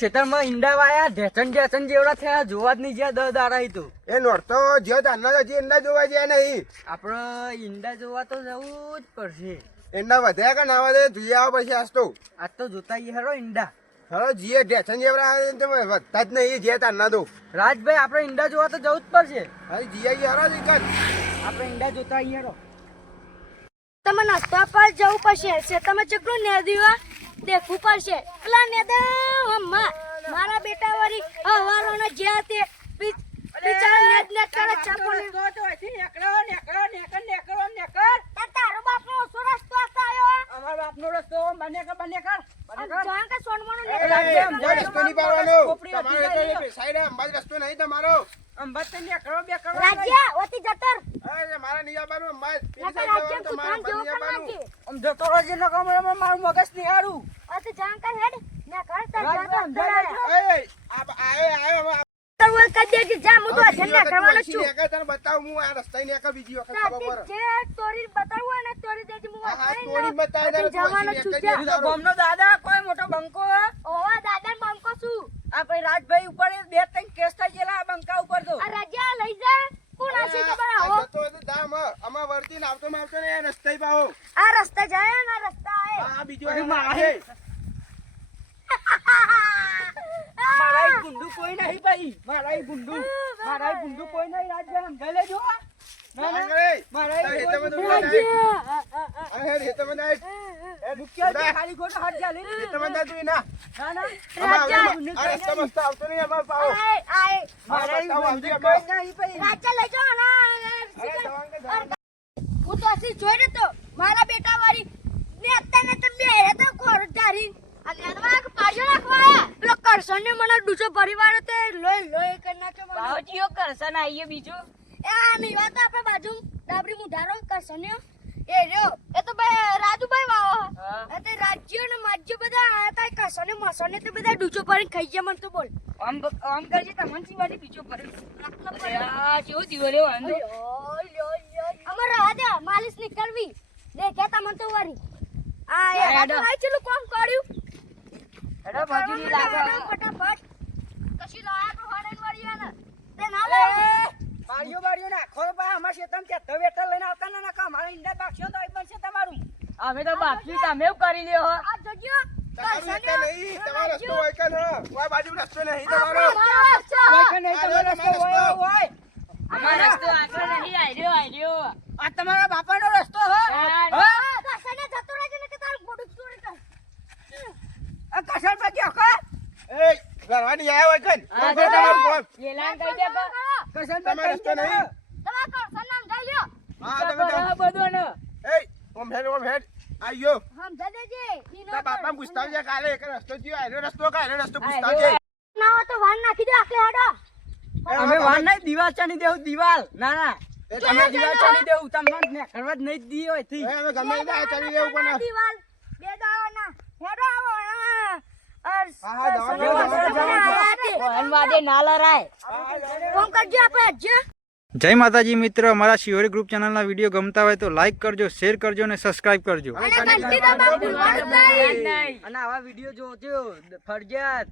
ખેતરમાં ઈંડા વાયા ઢેસણ જેવડા થયા જોવા જ નહીં જ્યાં 10 દાડા હતું એ નોરતો જે તારના હજી ઈંડા જોવા જાય નહીં. આપણે ઈંડા જોવા તો જવું જ પડશે. ઈંડા વધ્યા કે ના વધે જોઈએ આવો પછી આજ તો જોતા ઈ હેરો ઈંડા. હવે જીએ ઢેસણ જેવડા વધતા જ નહીં જે તારના તો. રાજભાઈ આપણે ઈંડા જોવા તો જવું જ પડશે. હવે જીએ હરો જ આપણે ઈંડા જોતા ઈ હેરો. તમે નાસ્તા પર જવું પડશે. તમે ચકલું ને દીવા દેખવું પડશે. પેલા નેદા મારા બેટા વાળી હવારોનો જે તે બિચારા નેટ કરે ચાપો તારો બાપનો ઓછો રસ્તો આયો. અમાર બાપનો રસ્તો બને કર જાણ કે સોનમાનો રસ્તો નહીં પાડવાનો. તમારો સાઈડ અંબાજ રસ્તો નહીં તમારો. અંબાત ને કરો બે કરો રાજ્યા ઓતી જતર મારા નિયાબાનું અંબાજ રાજ્ય કુતાન જેવો કનાકી આમ જતો રોજ ન કમરે મારું મગજ ની હારું. ઓતી જાણ કર હેડ ને કરતા રાજ્ય જાતો આયો તરવલ કદે કે જા મુ તો ધન્ના કરવાનો છું. તને બતાવ હું આ રસ્તા ની એક બીજી વખત ખબર પડે. જે તોરી બતાવું ને તોરી દેજી મુ હા તોડી બતાવ જવાનો છું ત્યાં. ગામનો દાદા કોઈ મોટો બંકો ઓવા દાદા બંકો છું. આ ભાઈ રાજભાઈ ઉપર 2-3 કેસ થઈ ગયેલા બંકા ઉપર તો. આ રાજ્યા લઈ જા કોણ આસી ખબર આવો. તો દામ અમાર વર્તી આવતો ને એ રસ્તે પાવો. આ રસ્તા જાય ને આ રસ્તા આય. આ બીજો મારે મારા ગુંડુ કોઈ નહીં ભાઈ. મારા ગુંડુ કોઈ નહીં. રાજભાઈ સમજાઈ લેજો. ના ના મારા ખાલી ખોટો હાથ ચાલી ના ના મારા ગુંડુ કોઈ નહીં ભાઈ. રાજ્યા લઈ જાઓ ના. હું તો આસી જોઈ રહ્યો તો મારા બેટા વાળી ને અત્યારે તો બે તો ખોર ધારી અને અનવા પાજો નાખવા પેલો કરશન ને મને દૂજો પરિવાર તે લોય કરી નાખ્યો મને. બાવજીઓ કરસન આઈએ બીજું. એ આ ની વાત આપણે બાજુ ડાબરી મુઢારો કરશન એ રહ્યો એ તો ભાઈ રાજુભાઈ વાવો એ તે રાજ્ય ને માજ્ય બધા આયા તા કરશન મસને તે બધા દૂજો પરી ખાઈ ગયા મને તો બોલ આમ કરજે તમને સીવાડી બીજો પર આ કેવો દીવરે વાંધો અમાર રાજા માલિશ ની કરવી દેખ્યા તા મને તો વારી આ એ આઈ ચલું કોમ કર્યું એડા બાજુની લાગે ફટાફટ કશી લાયા તો હડન વાળી આને તે ના લે બારીઓ નાખો બા અમાર શેતમ કે તો વેટર લઈને આવતા ના નકા મારા ઈંડા બાક્યો તો બનશે તમારું. અમે તો બાકી તમે એવું કરી લ્યો હો. આ જોજો નહીં તમારો રસ્તો હોય કે ના કોઈ બાજુ રસ્તો નહીં તમારો. કોઈ કે નહીં તમારો રસ્તો હોય. અમારો રસ્તો આગળ નહીં આઈડ્યો. આ તમારા બાપાનો રસ્તો હો. કસને જતો રહેજે ને કે તારું મોઢું છોડી દઉં. આ કસર પર કે કો એ ઘરવાની આયા હોય કન તમારું કોમ એલાન કહી દે કસર પર તમારો રસ્તો નહીં. તમાર કરશન નામ જાયો હા તમે બધો ને એ ઓમ હેડ આયો સમજા દેજે તા બાપા પૂછતાવજે કાલે એક રસ્તો જીયો આનો રસ્તો પૂછતાવજે. ના હો તો વાન નાખી દે આટલે હેડો. અમે વાન નહીં દિવાલ ચાની દેવું દિવાલ. ના એ તમે દિવાલ ચાની દેવું તમને ને કરવા જ નહીં દી હોય થી. અમે ગમે તે ચાલી લેવું પણ દીવાલ બે દાવાના હેડો આવો હા દાવા વનવાદે ના લરાય. કોમ કરજો આપણે આજે. જય માતાજી મિત્રો, અમારા શિહોરી ગ્રુપ ચેનલના વિડીયો ગમતા હોય તો લાઈક કરજો, શેર કરજો અને સબસ્ક્રાઇબ કરજો. અને ઘંટી દબાવવાનું ભૂલવાનું નહીં. અને આવા વિડીયો જોજો ફરજિયાત.